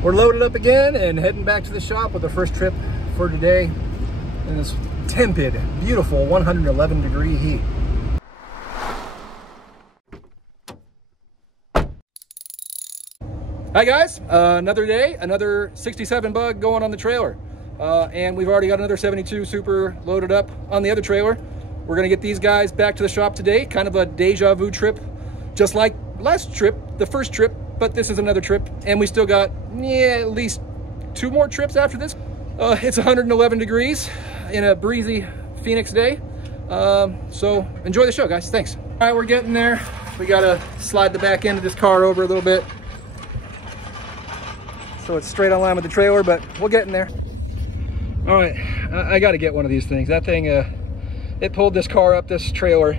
We're loaded up again and heading back to the shop with the first trip for today in this tepid, beautiful 111 degree heat. Hi guys, another day, another 67 bug going on the trailer. And we've already got another 72 super loaded up on the other trailer. We're gonna get these guys back to the shop today, kind of a deja vu trip, just like last trip, the first trip, but this is another trip. And we still got, at least 2 more trips after this. It's 111 degrees in a breezy Phoenix day. So enjoy the show, guys, thanks. All right, we're getting there. We gotta slide the back end of this car over a little bit, so it's straight on line with the trailer, but we'll get in there. All right, I got to get one of these things. That thing, it pulled this car up this trailer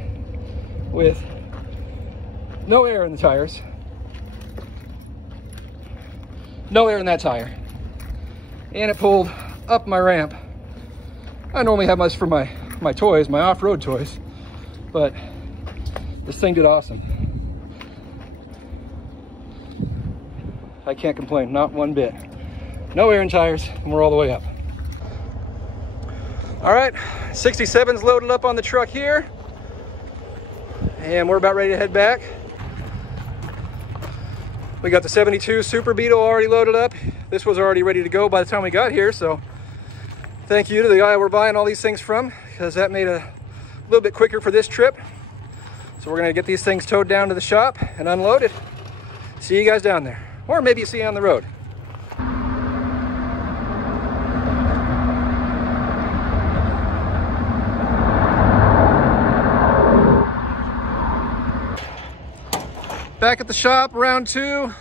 with no air in the tires. No air in that tire. And it pulled up my ramp. I normally have much for my toys, my off-road toys, but this thing did awesome. I can't complain, not one bit. No air in tires, and we're all the way up. All right, 67's loaded up on the truck here, and we're about ready to head back. We got the 72 Super Beetle already loaded up. This was already ready to go by the time we got here, so thank you to the guy we're buying all these things from, because that made it a little bit quicker for this trip. So we're gonna get these things towed down to the shop and unloaded. See you guys down there. Or maybe you see you on the road. Back at the shop, round 2.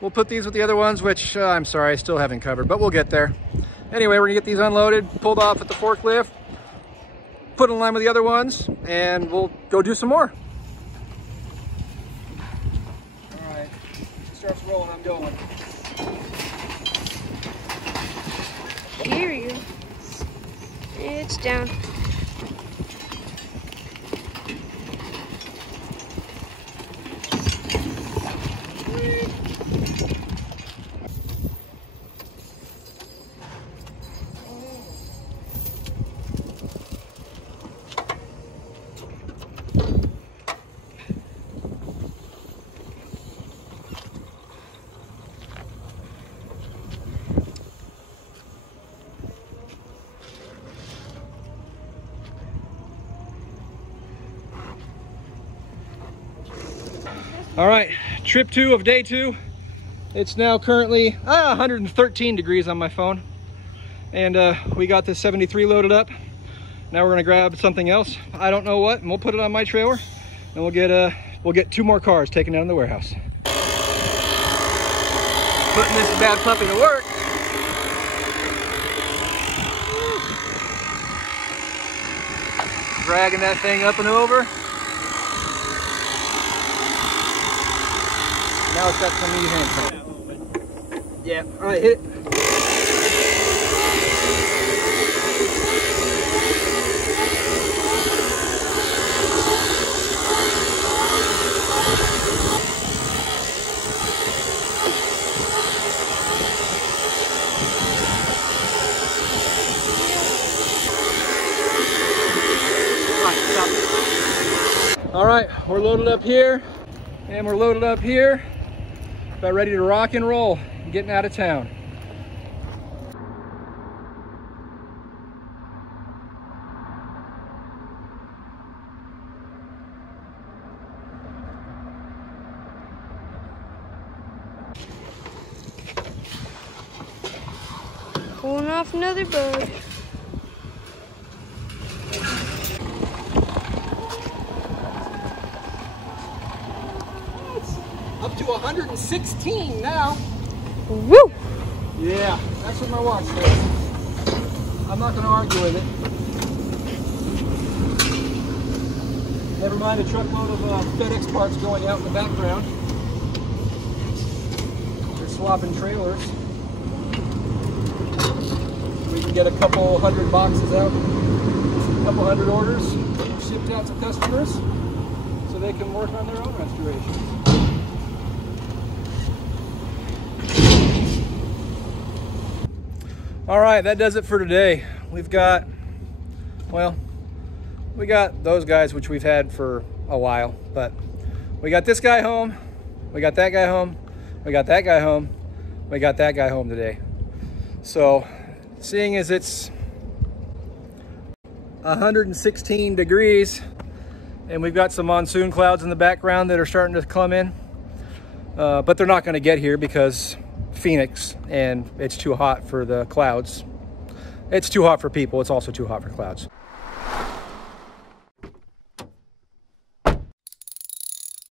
We'll put these with the other ones, which I'm sorry, I still haven't covered, but we'll get there. Anyway, we're gonna get these unloaded, pulled off at the forklift, put in line with the other ones, and we'll go do some more. Starts rolling, I'm going. Here you go. It's down. All right, trip 2 of day 2. It's now currently 113 degrees on my phone. And we got this 73 loaded up. Now we're gonna grab something else. I don't know what, and we'll put it on my trailer. And we'll get 2 more cars taken down to the warehouse. Putting this bad puppy to work. Dragging that thing up and over. Now it's got some of these hand. Yeah, all right, hit it. All right, we're loaded up here, and we're loaded up here. About ready to rock and roll, getting out of town. Pulling off another bug. Up to 116 now. Woo! Yeah, that's what my watch says. I'm not going to argue with it. Never mind a truckload of FedEx parts going out in the background. They're swapping trailers. We can get a couple hundred boxes out, a couple hundred orders shipped out to customers so they can work on their own restoration. All right, that does it for today. We've got, well, we got those guys, which we've had for a while, but we got this guy home, we got that guy home, we got that guy home, we got that guy home today. So seeing as it's 116 degrees and we've got some monsoon clouds in the background that are starting to come in, but they're not going to get here because Phoenix, and it's too hot for the clouds. It's too hot for people. It's also too hot for clouds.